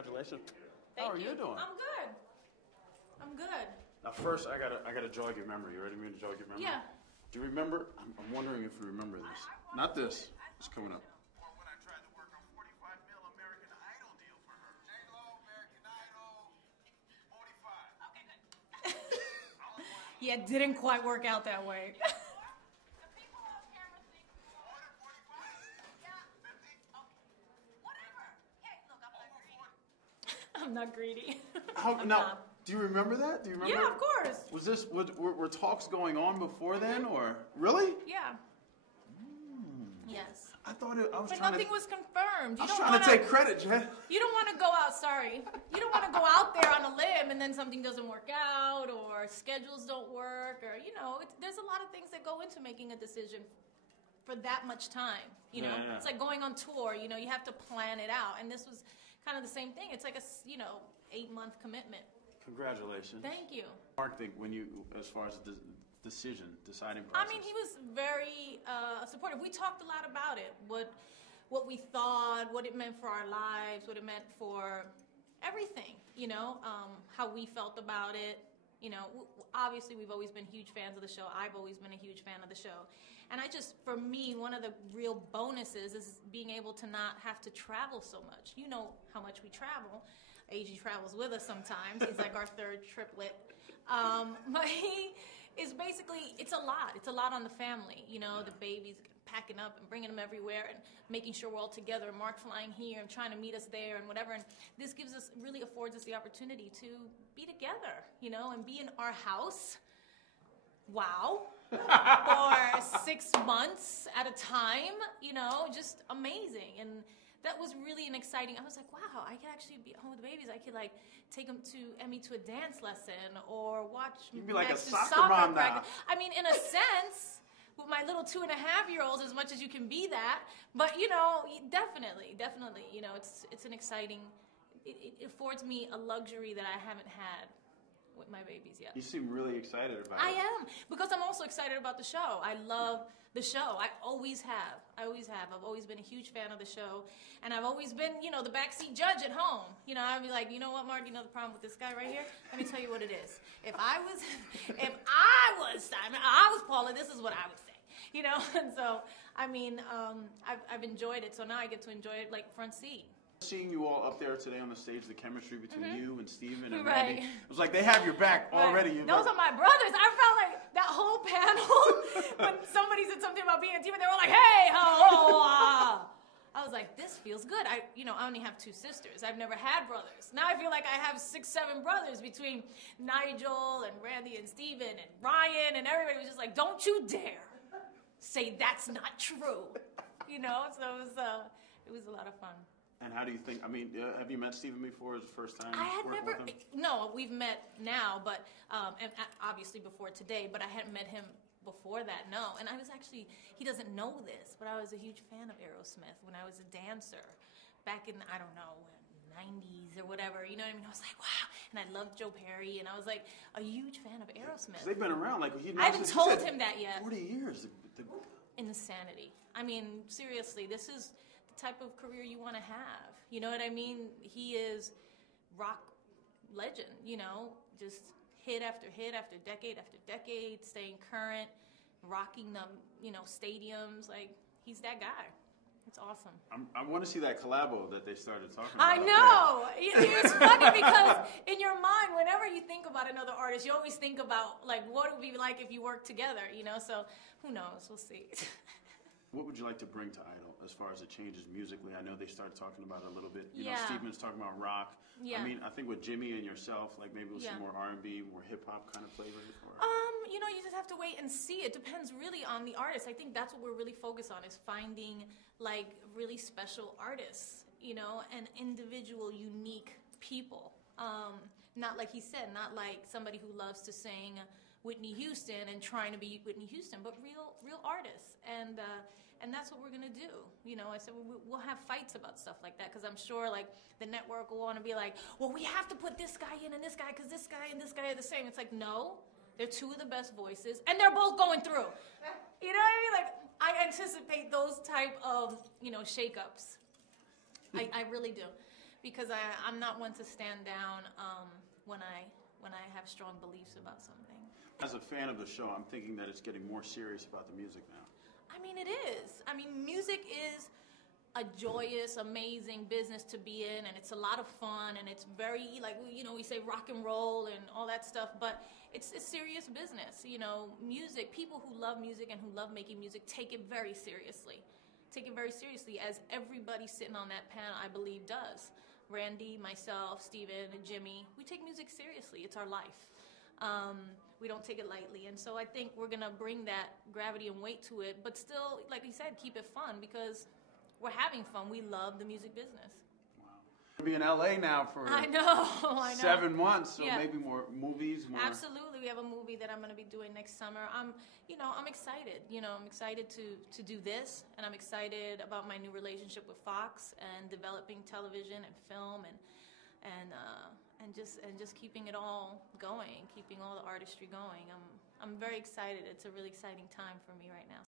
Congratulations. Thank How are you doing? I'm good. I'm good. Now, first, I gotta jog your memory. You ready for me to jog your memory? Yeah. Do you remember? I'm wondering if you remember this. Not this. It's coming up. Or when I tried to work a 45 mil American Idol deal for her. J.lo, American Idol, 45. Okay, good. Yeah, it didn't quite work out that way. The people off camera think More than 45? yeah. 50? Okay. Whatever. Hey, look, I'm not greedy. I'm not greedy. How, I'm now, not. do you remember that? Do you remember? Yeah, of course. Was this were talks going on before then, or really? Yeah. Yes. I thought I was But trying nothing to. was confirmed. I was trying to take credit, Jen. You don't want to go out, sorry. You don't want to go out there on a limb and then something doesn't work out or schedules don't work or, there's a lot of things that go into making a decision for that much time, you know? Yeah. It's like going on tour, you have to plan it out. And this was kind of the same thing. It's like a, 8-month commitment. Congratulations. Thank you. Mark, when you, as far as the deciding process. I mean, he was very supportive. We talked a lot about it, what we thought, what it meant for our lives, what it meant for everything, how we felt about it. Obviously, we've always been huge fans of the show. I've always been a huge fan of the show. And for me, one of the real bonuses is being able to not have to travel so much. You know how much we travel. AG travels with us sometimes. He's like our third triplet. But he is basically, it's a lot. It's a lot on the family. The babies packing up and bringing them everywhere and making sure we're all together. Mark flying here and trying to meet us there and whatever. And this really affords us the opportunity to be together, and be in our house. Wow. For 6 months at a time, just amazing. And that was really an exciting, I was like, wow, I could actually be home with the babies. I could take Emmy to a dance lesson or watch You'd be like a Max's soccer mom now. practice. I mean, in a sense, with my little 2.5-year-olds, as much as you can be that, but definitely, it's an exciting, it affords me a luxury that I haven't had with my babies yet. You seem really excited about it. I am, because I'm also excited about the show. I love the show. I always have. I've always been a huge fan of the show. And I've always been, the backseat judge at home. I'd be like, you know what, Mark, the problem with this guy right here? Let me tell you what it is. If I was Paula, this is what I would say. And so, I've enjoyed it. So now I get to enjoy it like front seat. Seeing you all up there today on the stage, the chemistry between you and Steven and Right. Randy, it was like they have your back already. Right. Those are my brothers. I felt like that whole panel when somebody said something about being a team and they were like, hey, I was like, this feels good. I only have 2 sisters. I've never had brothers. Now I feel like I have 6, 7 brothers between Nigel and Randy and Steven and Ryan, and everybody was just like, don't you dare say that's not true. So it was a lot of fun. And how do you think, have you met Steven before? Is the first time? I had working never, with him? no, we've met now, but, and obviously before today, but I hadn't met him before that, no. And I was actually, he doesn't know this, but I was a huge fan of Aerosmith when I was a dancer back in, 90s or whatever, you know what I mean? I was like, wow. And I loved Joe Perry, and I was like a huge fan of Aerosmith. 'Cause they've been around, like, I haven't told him that yet. 40 years. Insanity. Seriously, this is the type of career you want to have. You know what I mean? He is rock legend, just hit after hit after decade, staying current, rocking them, stadiums. Like, he's that guy. It's awesome. I want to see that collabo that they started talking about. I know. It's funny because in your mind, whenever you think about another artist, you always think about, like, what it would be like if you worked together, So who knows? We'll see. What would you like to bring to Idol as far as the changes musically? I know they started talking about it a little bit. Yeah. Steven's talking about rock. Yeah. I think with Jimmy and yourself, like maybe we'll see Yeah. more R&B, more hip-hop kind of flavor. You just have to wait and see. It depends really on the artist. I think that's what we're really focused on, is finding, like, really special artists, and individual, unique people. Not like he said, not like somebody who loves to sing Whitney Houston and trying to be Whitney Houston, but real artists. And that's what we're going to do. I said we'll have fights about stuff like that, because I'm sure, like, the network will want to be like, well, we have to put this guy in and this guy because this guy and this guy are the same. It's like, no, they're 2 of the best voices, and they're both going through. You know what I mean? Like, I anticipate those type of, shakeups. I really do. because I'm not one to stand down when I have strong beliefs about something. As a fan of the show, I'm thinking that it's getting more serious about the music now. I mean, it is. I mean, music is a joyous, amazing business to be in, and it's a lot of fun, and it's very, like, you know, we say rock and roll and all that stuff, but it's serious business. You know, music, people who love music and who love making music take it very seriously. Take it very seriously, as everybody sitting on that panel, I believe, does. Randy, myself, Steven, and Jimmy, we take music seriously. It's our life. We don't take it lightly. And so I think we're going to bring that gravity and weight to it, but still, like he said, keep it fun, because we're having fun. We love the music business. Wow. You'll be in LA now for I know. 7 months, so Yeah. maybe more movies, more. Absolutely. We have a movie that I'm going to be doing next summer. I'm excited. I'm excited to do this, and I'm excited about my new relationship with Fox and developing television and film and just keeping it all going, keeping all the artistry going. I'm very excited. It's a really exciting time for me right now.